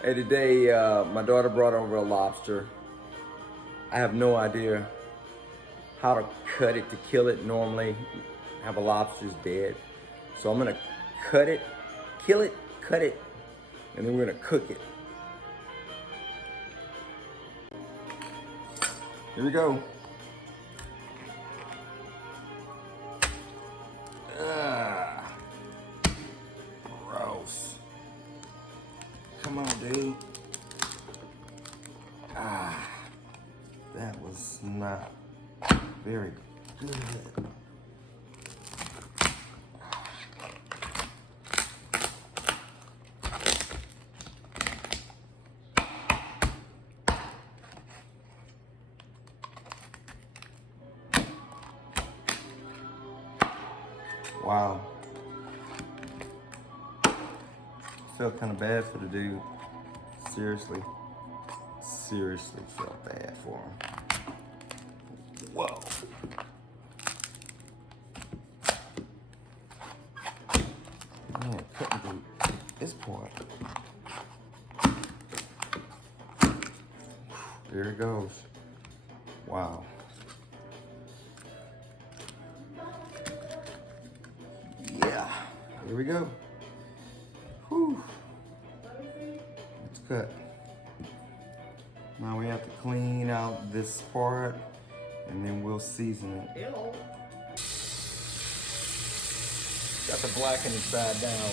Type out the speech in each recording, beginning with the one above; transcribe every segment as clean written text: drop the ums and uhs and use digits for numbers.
Hey, today my daughter brought over a lobster. I have no idea how to cut it to kill it. Normally, have a lobster's dead. So I'm gonna cut it, kill it, cut it, and then we're gonna cook it. Here we go. Ah, gross. Come on, dude. Ah, that was not very good. Wow. Felt kind of bad for the dude. Seriously felt bad for him. Whoa. Man, couldn't do this part. There it goes. Wow. Yeah, here we go. Whew. It's cut. Now we have to clean out this part and then we'll season it. Hello. Got the blackening side down.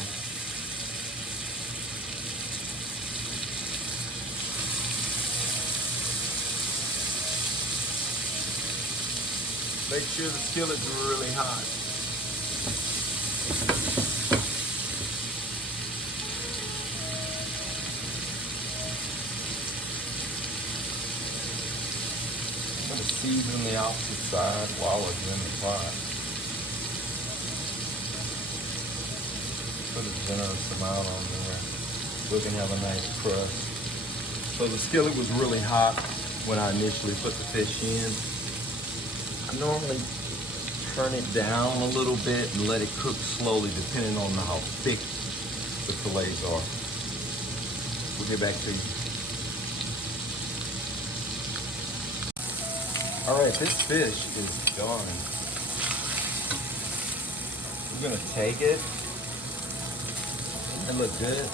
Make sure the skillet's really hot. I'm going to season the opposite side while it's in the pot. Put a generous amount on there so we can have a nice crust. So the skillet was really hot when I initially put the fish in. I normally turn it down a little bit and let it cook slowly depending on how thick the fillets are. We'll get back to you. All right, this fish is done. We're gonna take it. It look good.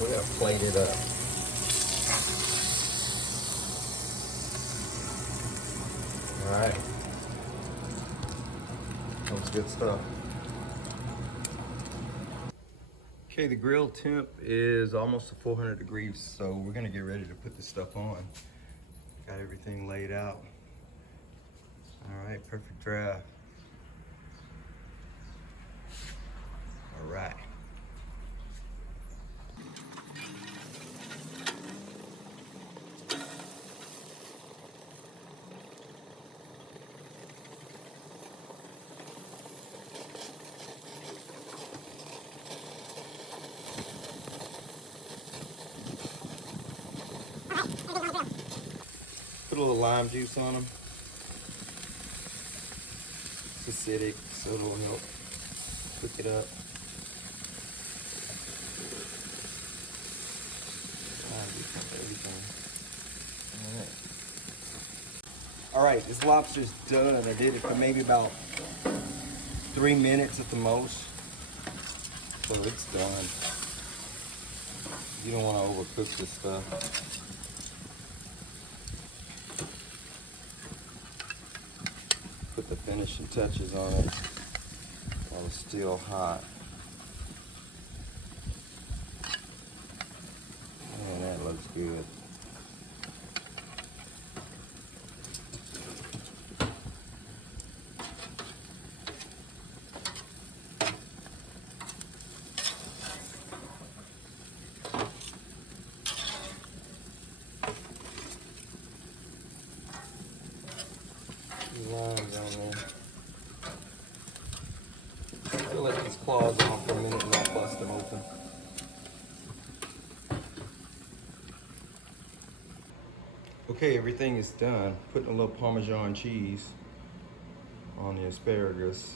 We're gonna plate it up. All right. That was good stuff. Okay, the grill temp is almost to 400 degrees, so we're gonna get ready to put this stuff on. Got everything laid out. All right, perfect draft. All right. Put a little lime juice on them. It's acidic, so it'll help cook it up. All right, this lobster's done. I did it for maybe about 3 minutes at the most. So it's done. You don't want to overcook this stuff. Put the finishing touches on it while it's still hot. Man, that looks good. Lines on there. I'll let these claws off for a minute and I'll bust them open. Okay, everything is done. Putting a little Parmesan cheese on the asparagus.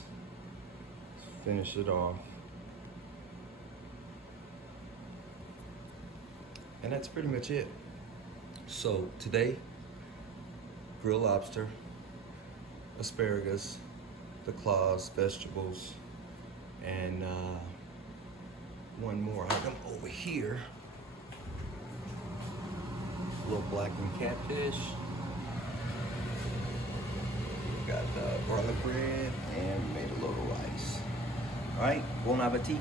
Finish it off. And that's pretty much it. So today, grilled lobster, asparagus, the claws, vegetables, and one more item over here. A little blackened catfish. Got garlic bread, and we made a load of rice. All right, bon appetit.